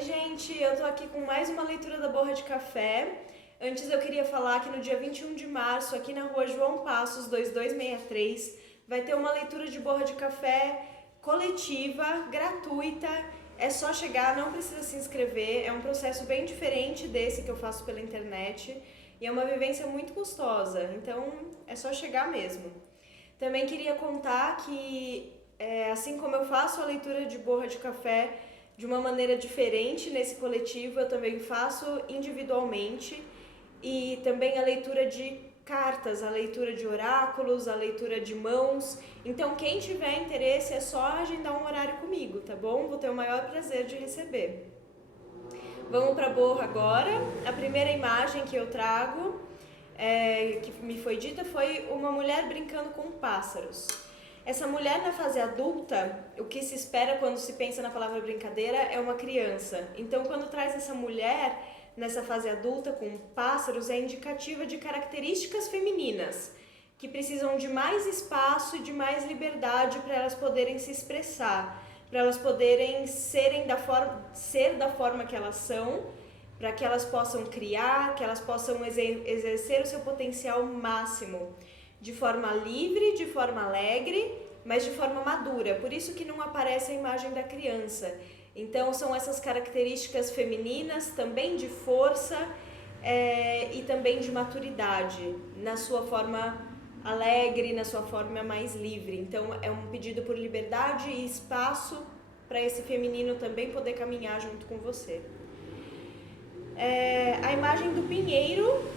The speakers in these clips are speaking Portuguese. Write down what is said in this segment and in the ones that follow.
Oi, gente, eu tô aqui com mais uma leitura da Borra de Café. Antes eu queria falar que no dia 21 de março, aqui na rua João Passos, 2263, vai ter uma leitura de Borra de Café coletiva, gratuita. É só chegar, não precisa se inscrever. É um processo bem diferente desse que eu faço pela internet e é uma vivência muito gostosa, então é só chegar mesmo. Também queria contar que, assim como eu faço a leitura de Borra de Café de uma maneira diferente nesse coletivo, eu também faço individualmente e também a leitura de cartas, a leitura de oráculos, a leitura de mãos. Então, quem tiver interesse é só agendar um horário comigo, tá bom? Vou ter o maior prazer de receber. Vamos para Borra agora. A primeira imagem que eu trago, que me foi dita, foi uma mulher brincando com pássaros. Essa mulher na fase adulta, o que se espera quando se pensa na palavra brincadeira é uma criança. Então, quando traz essa mulher nessa fase adulta com pássaros, é indicativa de características femininas que precisam de mais espaço e de mais liberdade para elas poderem se expressar, para elas poderem ser da forma que elas são, para que elas possam criar, que elas possam exercer o seu potencial máximo, de forma livre, de forma alegre, mas de forma madura. Por isso que não aparece a imagem da criança. Então são essas características femininas, também de força e também de maturidade, na sua forma alegre, na sua forma mais livre. Então é um pedido por liberdade e espaço para esse feminino também poder caminhar junto com você. A imagem do pinheiro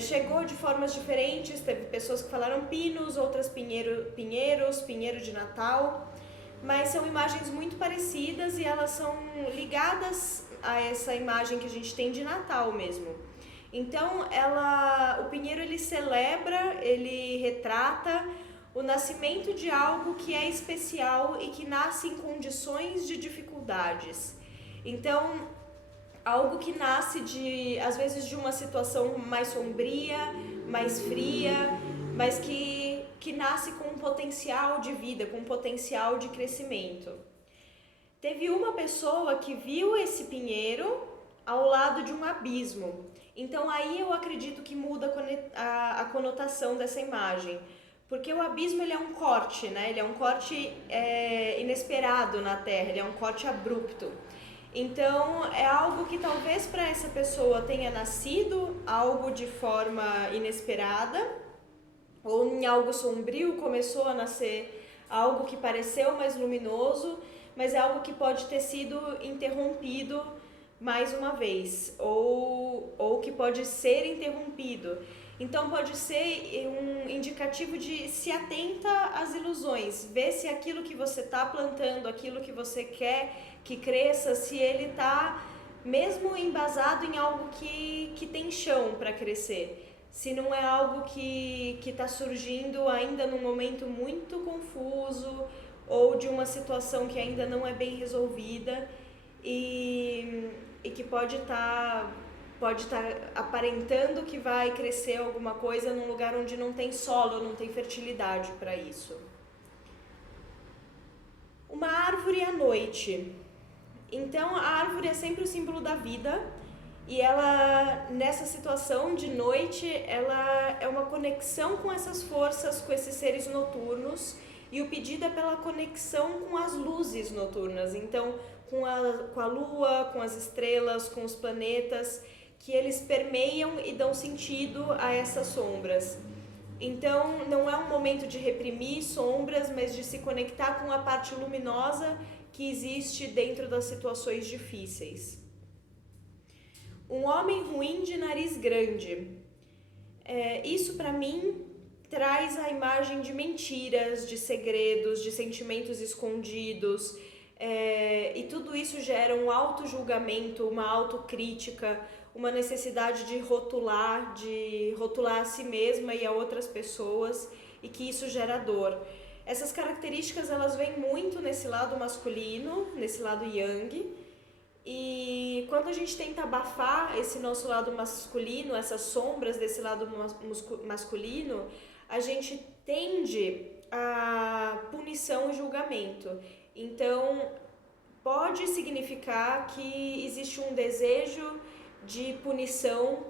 chegou de formas diferentes, teve pessoas que falaram pinos, outras pinheiro de Natal, mas são imagens muito parecidas e elas são ligadas a essa imagem que a gente tem de Natal mesmo. Então, o pinheiro ele celebra, ele retrata o nascimento de algo que é especial e que nasce em condições de dificuldades. Então, algo que nasce às vezes de uma situação mais sombria, mais fria, mas que nasce com um potencial de vida, com um potencial de crescimento. Teve uma pessoa que viu esse pinheiro ao lado de um abismo. Então aí eu acredito que muda a conotação dessa imagem. Porque o abismo ele é um corte, né? Ele é um corte inesperado na terra, ele é um corte abrupto. Então é algo que talvez para essa pessoa tenha nascido algo de forma inesperada, ou em algo sombrio começou a nascer algo que pareceu mais luminoso, mas é algo que pode ter sido interrompido mais uma vez, ou que pode ser interrompido. Então pode ser um indicativo de se atenta às ilusões, ver se aquilo que você está plantando, aquilo que você quer que cresça, se ele está mesmo embasado em algo que tem chão para crescer. Se não é algo que está surgindo ainda num momento muito confuso ou de uma situação que ainda não é bem resolvida e que pode estar aparentando que vai crescer alguma coisa num lugar onde não tem solo, não tem fertilidade para isso. Uma árvore à noite. Então a árvore é sempre o símbolo da vida e ela, nessa situação de noite, ela é uma conexão com essas forças, com esses seres noturnos, e o pedido é pela conexão com as luzes noturnas, então com a lua, com as estrelas, com os planetas, que eles permeiam e dão sentido a essas sombras. Então não é um momento de reprimir sombras, mas de se conectar com a parte luminosa que existe dentro das situações difíceis. Um homem ruim de nariz grande. Isso para mim traz a imagem de mentiras, de segredos, de sentimentos escondidos, e tudo isso gera um auto-julgamento, uma autocrítica, uma necessidade de rotular a si mesma e a outras pessoas, e que isso gera dor. Essas características elas vêm muito nesse lado masculino, nesse lado yang, e quando a gente tenta abafar esse nosso lado masculino, essas sombras desse lado masculino, a gente tende a punição e julgamento. Então, pode significar que existe um desejo de punição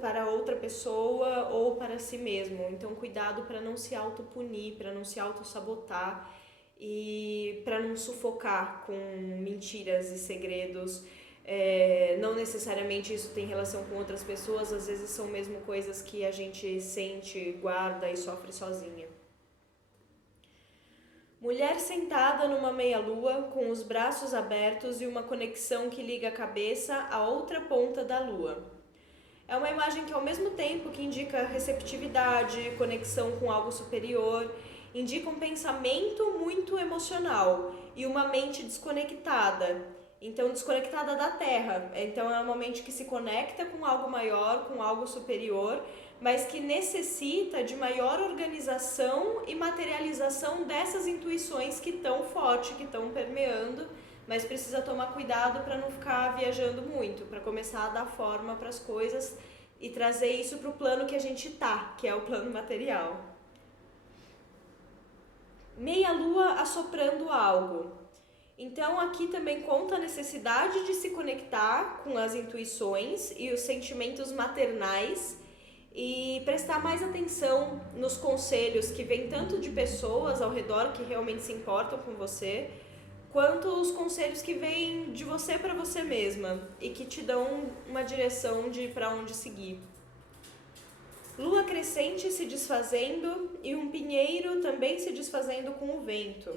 para outra pessoa ou para si mesmo. Então, cuidado para não se autopunir, para não se autossabotar e para não sufocar com mentiras e segredos. Não necessariamente isso tem relação com outras pessoas, às vezes são mesmo coisas que a gente sente, guarda e sofre sozinha. Mulher sentada numa meia-lua, com os braços abertos e uma conexão que liga a cabeça à outra ponta da lua. É uma imagem que, ao mesmo tempo que indica receptividade, conexão com algo superior, indica um pensamento muito emocional e uma mente desconectada. Então, desconectada da Terra. Então, é uma mente que se conecta com algo maior, com algo superior, mas que necessita de maior organização e materialização dessas intuições que estão forte, que estão permeando, mas precisa tomar cuidado para não ficar viajando muito, para começar a dar forma para as coisas e trazer isso para o plano que a gente tá, que é o plano material. Meia-lua assoprando algo. Então, aqui também conta a necessidade de se conectar com as intuições e os sentimentos maternais e prestar mais atenção nos conselhos que vêm tanto de pessoas ao redor que realmente se importam com você, quanto os conselhos que vêm de você para você mesma e que te dão uma direção de para onde seguir. Lua crescente se desfazendo e um pinheiro também se desfazendo com o vento.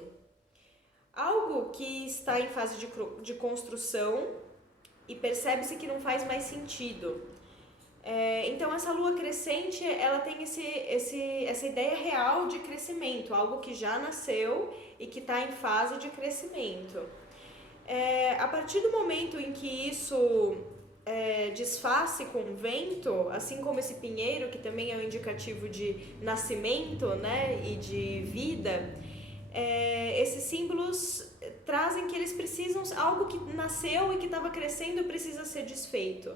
Algo que está em fase de construção e percebe-se que não faz mais sentido. Então essa lua crescente, ela tem essa ideia real de crescimento, algo que já nasceu e que está em fase de crescimento. A partir do momento em que isso desfaz-se com o vento, assim como esse pinheiro, que também é um indicativo de nascimento, né, e de vida, esses símbolos trazem que eles precisam, algo que nasceu e que estava crescendo precisa ser desfeito.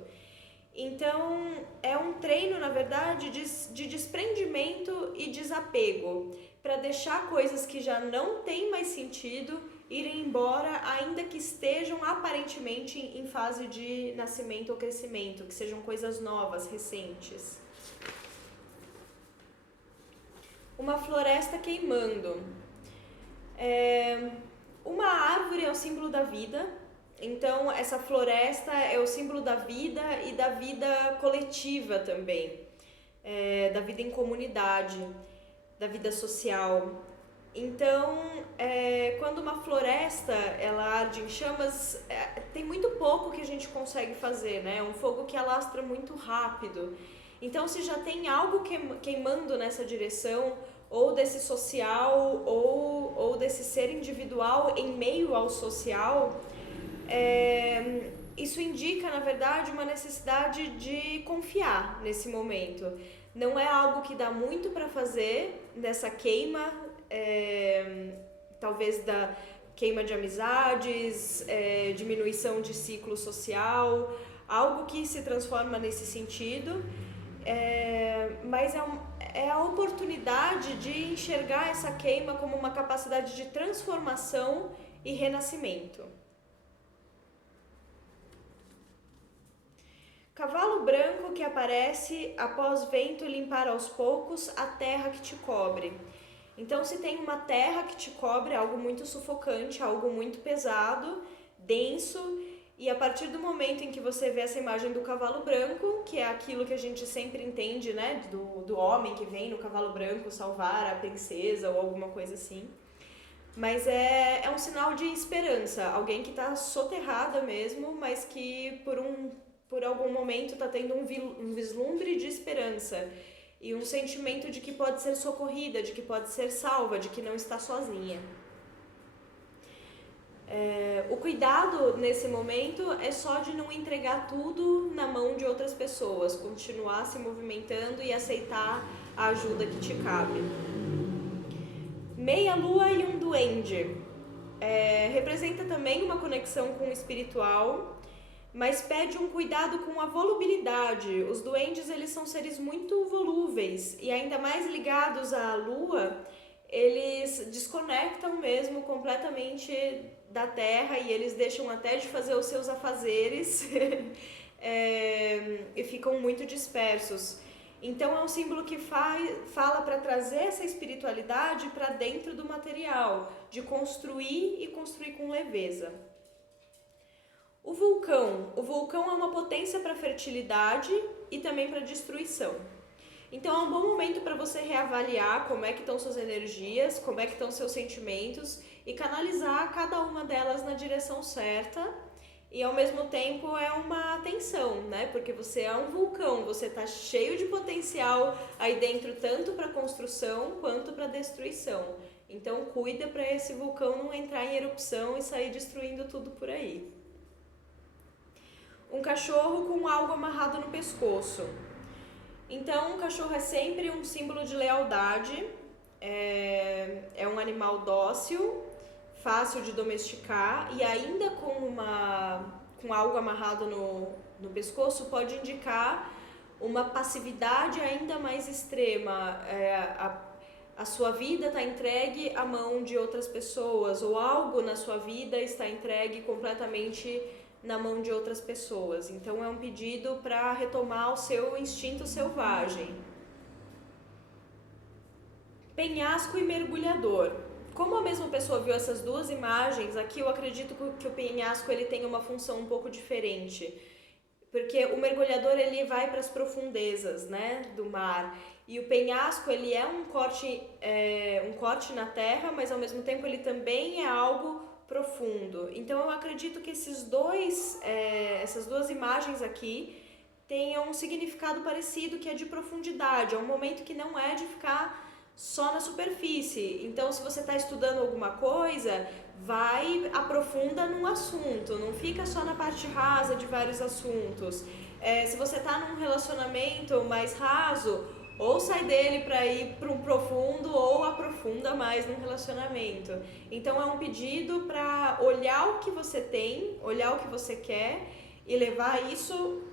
Então, é um treino, na verdade, de desprendimento e desapego, para deixar coisas que já não têm mais sentido irem embora, ainda que estejam aparentemente em fase de nascimento ou crescimento, que sejam coisas novas, recentes. Uma floresta queimando. Uma árvore é o símbolo da vida. Então, essa floresta é o símbolo da vida e da vida coletiva também, da vida em comunidade, da vida social. Então, quando uma floresta ela arde em chamas, tem muito pouco que a gente consegue fazer, né? É um fogo que alastra muito rápido. Então, se já tem algo queimando nessa direção, ou desse social, ou desse ser individual em meio ao social, isso indica, na verdade, uma necessidade de confiar nesse momento. Não é algo que dá muito para fazer nessa queima, talvez da queima de amizades, diminuição de ciclo social, algo que se transforma nesse sentido, mas é a oportunidade de enxergar essa queima como uma capacidade de transformação e renascimento. Cavalo branco que aparece após vento limpar aos poucos a terra que te cobre. Então, se tem uma terra que te cobre, algo muito sufocante, algo muito pesado, denso, e a partir do momento em que você vê essa imagem do cavalo branco, que é aquilo que a gente sempre entende, né, do homem que vem no cavalo branco salvar a princesa ou alguma coisa assim, mas é um sinal de esperança, alguém que está soterrada mesmo, mas que por algum momento está tendo um vislumbre de esperança e um sentimento de que pode ser socorrida, de que pode ser salva, de que não está sozinha. O cuidado nesse momento é só de não entregar tudo na mão de outras pessoas, continuar se movimentando e aceitar a ajuda que te cabe. Meia lua e um duende. Representa também uma conexão com o espiritual, mas pede um cuidado com a volubilidade. Os duendes, eles são seres muito volúveis e ainda mais ligados à lua, eles desconectam mesmo completamente da terra e eles deixam até de fazer os seus afazeres e ficam muito dispersos. Então é um símbolo que fala para trazer essa espiritualidade para dentro do material, de construir e construir com leveza. O vulcão é uma potência para fertilidade e também para destruição. Então é um bom momento para você reavaliar como é que estão suas energias, como é que estão seus sentimentos e canalizar cada uma delas na direção certa. E ao mesmo tempo é uma atenção, né? Porque você é um vulcão, você está cheio de potencial aí dentro, tanto para construção quanto para destruição. Então cuida para esse vulcão não entrar em erupção e sair destruindo tudo por aí. Um cachorro com algo amarrado no pescoço. Então, um cachorro é sempre um símbolo de lealdade, é um animal dócil, fácil de domesticar e ainda com algo amarrado no pescoço pode indicar uma passividade ainda mais extrema. A sua vida está entregue à mão de outras pessoas ou algo na sua vida está entregue completamente na mão de outras pessoas. Então é um pedido para retomar o seu instinto selvagem. Penhasco e mergulhador. Como a mesma pessoa viu essas duas imagens, aqui eu acredito que o penhasco ele tem uma função um pouco diferente. Porque o mergulhador ele vai para as profundezas, né, do mar. E o penhasco ele é um corte na terra, mas ao mesmo tempo ele também é algo profundo. Então eu acredito que essas duas imagens aqui tenham um significado parecido, que é de profundidade. É um momento que não é de ficar só na superfície. Então se você está estudando alguma coisa, aprofunda num assunto, não fica só na parte rasa de vários assuntos. Se você está num relacionamento mais raso, ou sai dele para ir para um profundo ou aprofunda mais num relacionamento. Então é um pedido para olhar o que você tem, olhar o que você quer e levar isso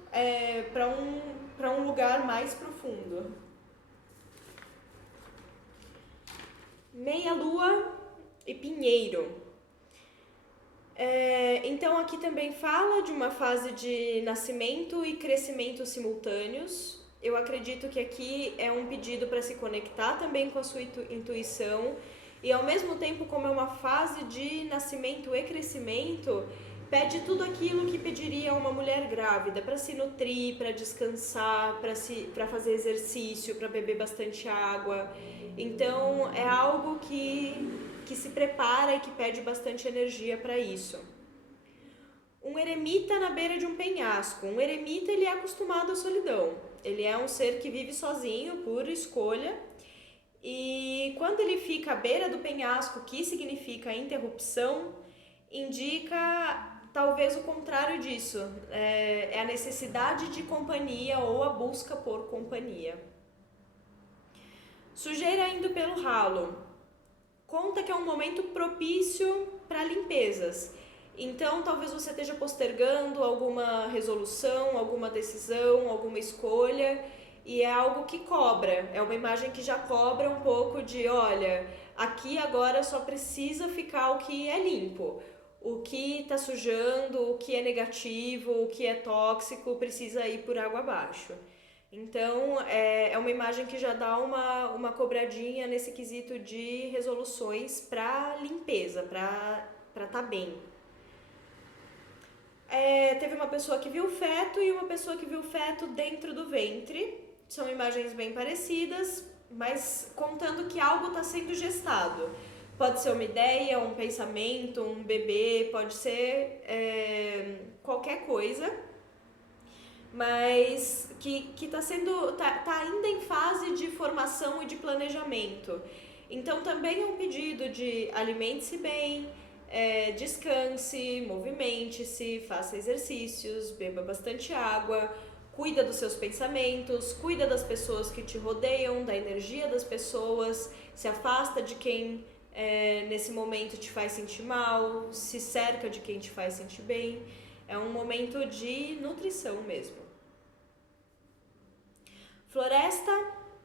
para um lugar mais profundo. Meia-lua e pinheiro. Então aqui também fala de uma fase de nascimento e crescimento simultâneos. Eu acredito que aqui é um pedido para se conectar também com a sua intuição e ao mesmo tempo, como é uma fase de nascimento e crescimento, pede tudo aquilo que pediria uma mulher grávida, para se nutrir, para descansar, para fazer exercício, para beber bastante água. Então é algo que se prepara e que pede bastante energia para isso. Um eremita na beira de um penhasco. Um eremita ele é acostumado à solidão. Ele é um ser que vive sozinho por escolha e quando ele fica à beira do penhasco, que significa interrupção, indica talvez o contrário disso. É a necessidade de companhia ou a busca por companhia. Sujeira indo pelo ralo. Conta que é um momento propício para limpezas. Então, talvez você esteja postergando alguma resolução, alguma decisão, alguma escolha, e é algo que cobra. É uma imagem que já cobra um pouco de, olha, aqui agora só precisa ficar o que é limpo. O que está sujando, o que é negativo, o que é tóxico, precisa ir por água abaixo. Então, é uma imagem que já dá uma cobradinha nesse quesito de resoluções para limpeza, para estar bem. Teve uma pessoa que viu o feto e uma pessoa que viu o feto dentro do ventre. São imagens bem parecidas, mas contando que algo está sendo gestado. Pode ser uma ideia, um pensamento, um bebê, pode ser qualquer coisa, mas que tá ainda em fase de formação e de planejamento. Então também é um pedido de alimente-se bem, descanse, movimente-se, faça exercícios, beba bastante água, cuida dos seus pensamentos, cuida das pessoas que te rodeiam, da energia das pessoas, se afasta de quem nesse momento te faz sentir mal, se cerca de quem te faz sentir bem. É um momento de nutrição mesmo. Floresta,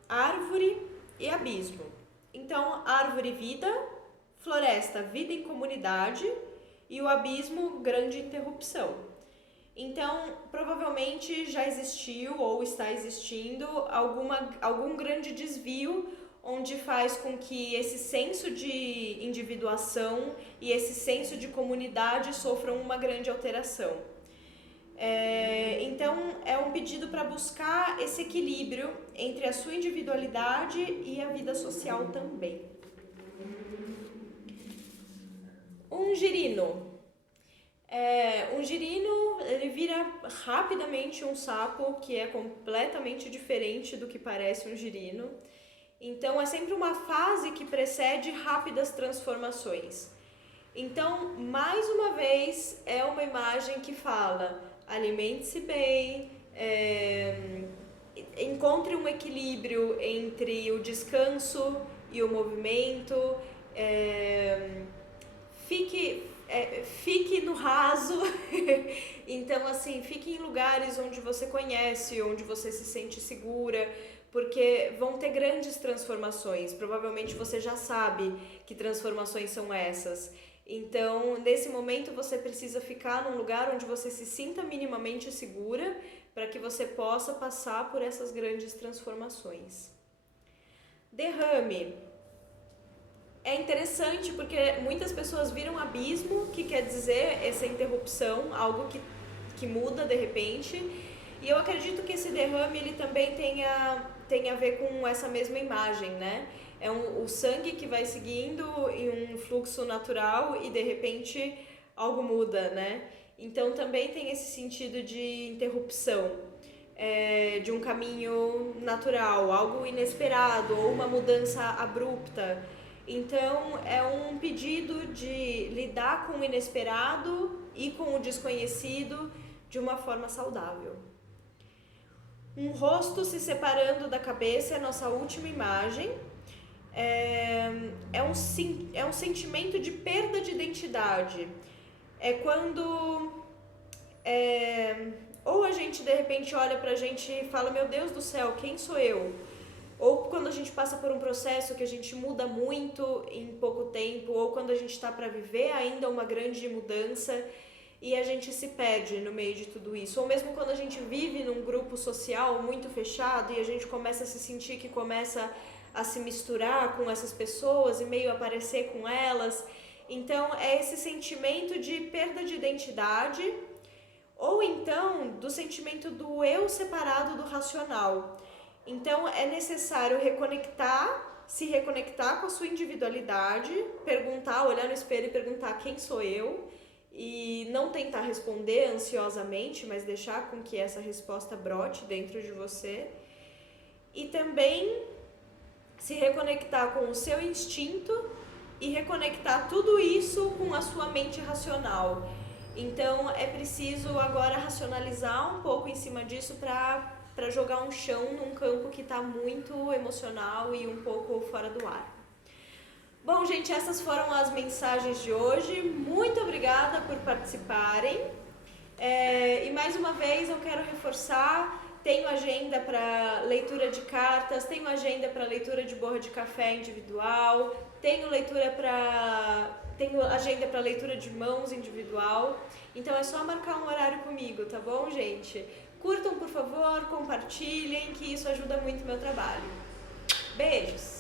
árvore e abismo. Então, árvore, vida, floresta, vida em comunidade e o abismo, grande interrupção. Então, provavelmente já existiu ou está existindo algum grande desvio onde faz com que esse senso de individuação e esse senso de comunidade sofram uma grande alteração. Então, é um pedido para buscar esse equilíbrio entre a sua individualidade e a vida social também. Um girino. Um girino, ele vira rapidamente um sapo, que é completamente diferente do que parece um girino. Então, é sempre uma fase que precede rápidas transformações. Então, mais uma vez, é uma imagem que fala: alimente-se bem, encontre um equilíbrio entre o descanso e o movimento, fique no raso. Então, assim, fique em lugares onde você conhece, onde você se sente segura, porque vão ter grandes transformações. Provavelmente você já sabe que transformações são essas. Então, nesse momento, você precisa ficar num lugar onde você se sinta minimamente segura para que você possa passar por essas grandes transformações. Derrame. É interessante porque muitas pessoas viram abismo, que quer dizer essa interrupção, algo que muda de repente. E eu acredito que esse derrame ele também tem a ver com essa mesma imagem, né? É o sangue que vai seguindo em um fluxo natural e de repente algo muda, né? Então também tem esse sentido de interrupção, de um caminho natural, algo inesperado ou uma mudança abrupta. Então é um pedido de lidar com o inesperado e com o desconhecido de uma forma saudável. Um rosto se separando da cabeça é a nossa última imagem. É um sentimento de perda de identidade. É quando ou a gente de repente olha pra gente e fala: meu Deus do céu, quem sou eu? Ou quando a gente passa por um processo que a gente muda muito em pouco tempo, ou quando a gente está para viver ainda uma grande mudança e a gente se perde no meio de tudo isso. Ou mesmo quando a gente vive num grupo social muito fechado e a gente começa a se sentir que começa a se misturar com essas pessoas e meio aparecer com elas. Então é esse sentimento de perda de identidade, ou então do sentimento do eu separado do racional. Então é necessário se reconectar com a sua individualidade, olhar no espelho e perguntar: quem sou eu? E não tentar responder ansiosamente, mas deixar com que essa resposta brote dentro de você. E também se reconectar com o seu instinto e reconectar tudo isso com a sua mente racional. Então é preciso agora racionalizar um pouco em cima disso para jogar um chão num campo que está muito emocional e um pouco fora do ar. Bom, gente, essas foram as mensagens de hoje. Muito obrigada por participarem. E mais uma vez eu quero reforçar: tenho agenda para leitura de cartas, tenho agenda para leitura de borra de café individual, tenho agenda para leitura de mãos individual. Então é só marcar um horário comigo, tá bom, gente? Curtam, por favor, compartilhem, que isso ajuda muito o meu trabalho. Beijos!